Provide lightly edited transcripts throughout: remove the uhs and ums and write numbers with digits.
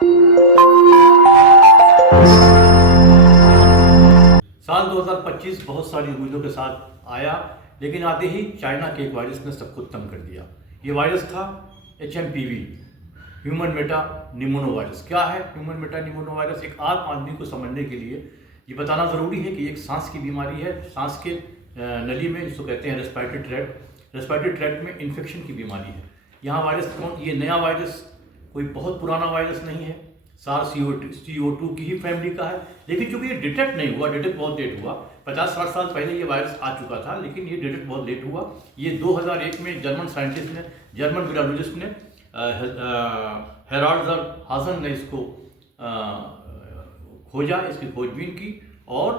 साल 2025 बहुत सारी उम्मीदों के साथ आया, लेकिन आते ही चाइना के एक वायरस ने सबको तंग कर दिया। ये वायरस था HMPV, ह्यूमन मेटा निमोनो वायरस। क्या है ह्यूमन मेटा निमोनो वायरस? एक आम आदमी को समझने के लिए ये बताना ज़रूरी है कि एक सांस की बीमारी है, सांस के नली में, जिसको कहते हैं रेस्पिरेटरी ट्रैक्ट में इन्फेक्शन की बीमारी है। यहाँ वायरस ये नया वायरस कोई बहुत पुराना वायरस नहीं है, SARS-CoV-2 की ही फैमिली का है, लेकिन चूंकि ये डिटेक्ट नहीं हुआ, डिटेक्ट बहुत लेट हुआ। 50-60 साल पहले ये वायरस आ चुका था, लेकिन ये डिटेक्ट बहुत लेट हुआ। ये 2001 में जर्मन वायरोलॉजिस्ट ने हेराल्ड हासन ने इसको खोजा, इसकी खोजबीन की, और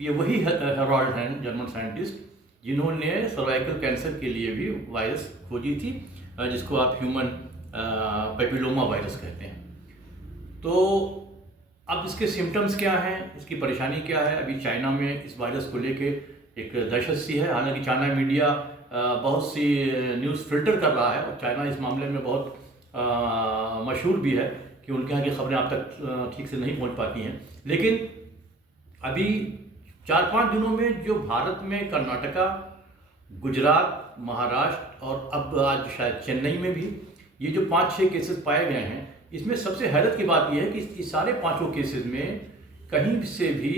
ये वही हेराल्ड हैं जर्मन साइंटिस्ट जिन्होंने सर्वाइकल कैंसर के लिए भी वायरस खोजी थी, जिसको आप ह्यूमन पेपिलोमा वायरस कहते हैं। तो अब इसके सिम्टम्स क्या हैं, इसकी परेशानी क्या है? अभी चाइना में इस वायरस को लेके एक दहशत सी है। हालांकि चाइना मीडिया बहुत सी न्यूज़ फिल्टर कर रहा है, और चाइना इस मामले में बहुत मशहूर भी है कि उनके यहाँ की खबरें आप तक ठीक से नहीं पहुँच पाती हैं। लेकिन अभी 4-5 दिनों में जो भारत में कर्नाटका, गुजरात, महाराष्ट्र और अब आज शायद चेन्नई में भी ये जो 5-6 केसेस पाए गए हैं, इसमें सबसे हैरत की बात यह है कि इस सारे 5 केसेस में कहीं से भी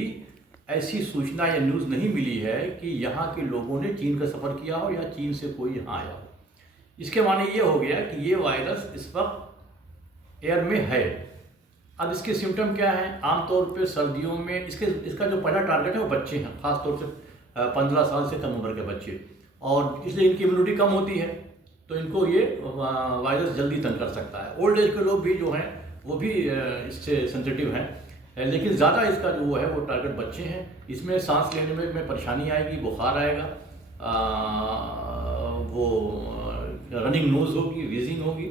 ऐसी सूचना या न्यूज़ नहीं मिली है कि यहाँ के लोगों ने चीन का सफ़र किया हो या चीन से कोई यहाँ आया हो। इसके माने ये हो गया कि ये वायरस इस वक्त एयर में है। अब इसके सिम्टम क्या हैं? आमतौर पे सर्दियों में इसका जो पहला टारगेट है वो बच्चे हैं, ख़ासतौर से 15 साल से कम उम्र के बच्चे, और इसलिए इनकी इम्यूनिटी कम होती है, तो इनको ये वायरस जल्दी तंग कर सकता है। ओल्ड एज के लोग भी जो हैं वो भी इससे सेंसिटिव हैं, लेकिन ज़्यादा इसका जो है वो टारगेट बच्चे हैं। इसमें सांस लेने में परेशानी आएगी, बुखार आएगा, वो रनिंग नोज़ होगी, वीजिंग होगी,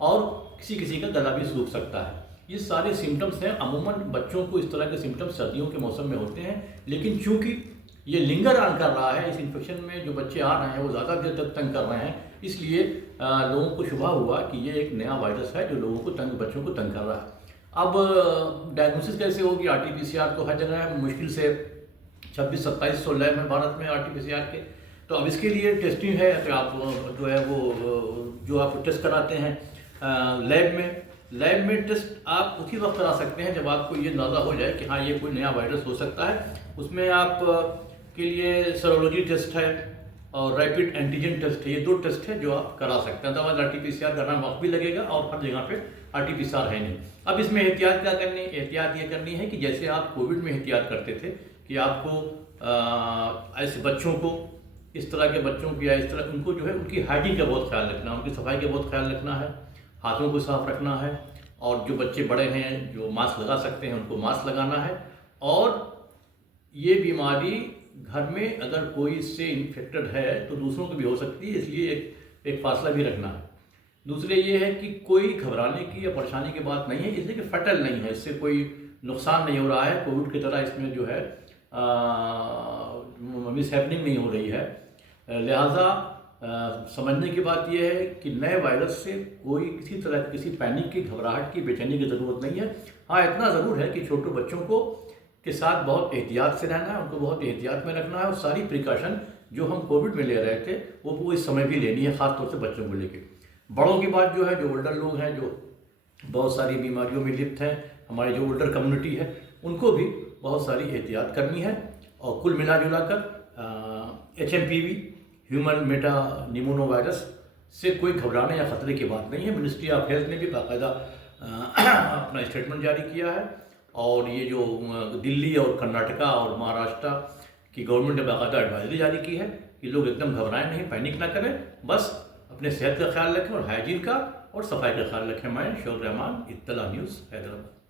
और किसी का गला भी सूख सकता है। ये सारे सिम्टम्स हैं। अमूमन बच्चों को इस तरह के सिम्टम्स सर्दियों के मौसम में होते हैं, लेकिन चूंकि ये लिंगर ऑन कर रहा है, इस इन्फेक्शन में जो बच्चे आ रहे हैं वो ज़्यादा देर तक तंग कर रहे हैं, इसलिए लोगों को शुबा हुआ कि ये एक नया वायरस है जो लोगों को बच्चों को तंग कर रहा है। अब डायग्नोसिस कैसे होगी? RT-PCR तो हर जगह है, मुश्किल से 26-27 लैब है भारत में RT-PCR के। तो अब इसके लिए टेस्टिंग है, तो आप जो है वो जो आप टेस्ट कराते हैं लैब में टेस्ट आप उसी वक्त करा सकते हैं जब आपको ये अंदाज़ा हो जाए कि हाँ ये कोई नया वायरस हो सकता है। उसमें आप के लिए सेरोलॉजी टेस्ट है और रैपिड एंटीजन टेस्ट है, ये 2 टेस्ट है जो आप करा सकते हैं। अदरवाइज RT-PCR करना वक्त भी लगेगा, और हर जगह पे RT-PCR है नहीं। अब इसमें एहतियात क्या करनी? एहतियात ये करनी है कि जैसे आप कोविड में एहतियात करते थे कि आपको ऐसे बच्चों को, इस तरह के बच्चों को या इस तरह उनको जो है उनकी हाइजीन का बहुत ख्याल रखना, उनकी सफाई का बहुत ख्याल रखना है, हाथों को साफ रखना है, और जो बच्चे बड़े हैं जो मास्क लगा सकते हैं उनको मास्क लगाना है। और ये बीमारी घर में अगर कोई इससे इन्फेक्टेड है तो दूसरों को भी हो सकती है, इसलिए एक फासला भी रखना है। दूसरे ये है कि कोई घबराने की या परेशानी की बात नहीं है, इसलिए कि फटल नहीं है, इससे कोई नुकसान नहीं हो रहा है, कोविड की तरह इसमें जो है मिसहैपनिंग नहीं हो रही है। लिहाजा समझने की बात यह है कि नए वायरस से कोई किसी तरह किसी पैनिक की, घबराहट की, बेचैनी की ज़रूरत नहीं है। हाँ, इतना ज़रूर है कि छोटे बच्चों को के साथ बहुत एहतियात से रहना है, उनको बहुत एहतियात में रखना है, और सारी प्रिकॉशन जो हम कोविड में ले रहे थे वो इस समय भी लेनी है, ख़ासतौर से बच्चों को लेकर। बड़ों की बात जो है, जो ओल्डर लोग हैं, जो बहुत सारी बीमारियों में लिप्त हैं, हमारी जो ओल्डर कम्युनिटी है, उनको भी बहुत सारी एहतियात करनी है। और कुल मिला जुला कर HMPV ह्यूमन मेटा निमोनो वायरस से कोई घबराने या ख़तरे की बात नहीं है। मिनिस्ट्री ऑफ हेल्थ ने भी बाकायदा अपना स्टेटमेंट जारी किया है, और ये जो दिल्ली और कर्नाटका और महाराष्ट्र की गवर्नमेंट ने बाकायदा एडवाइजरी जारी की है कि लोग एकदम घबराएं नहीं, पैनिक ना करें, बस अपने सेहत का ख्याल रखें और हाइजीन का और सफाई का ख्याल रखें। मैं शोर रहमान, इत्तला न्यूज़, हैदराबाद।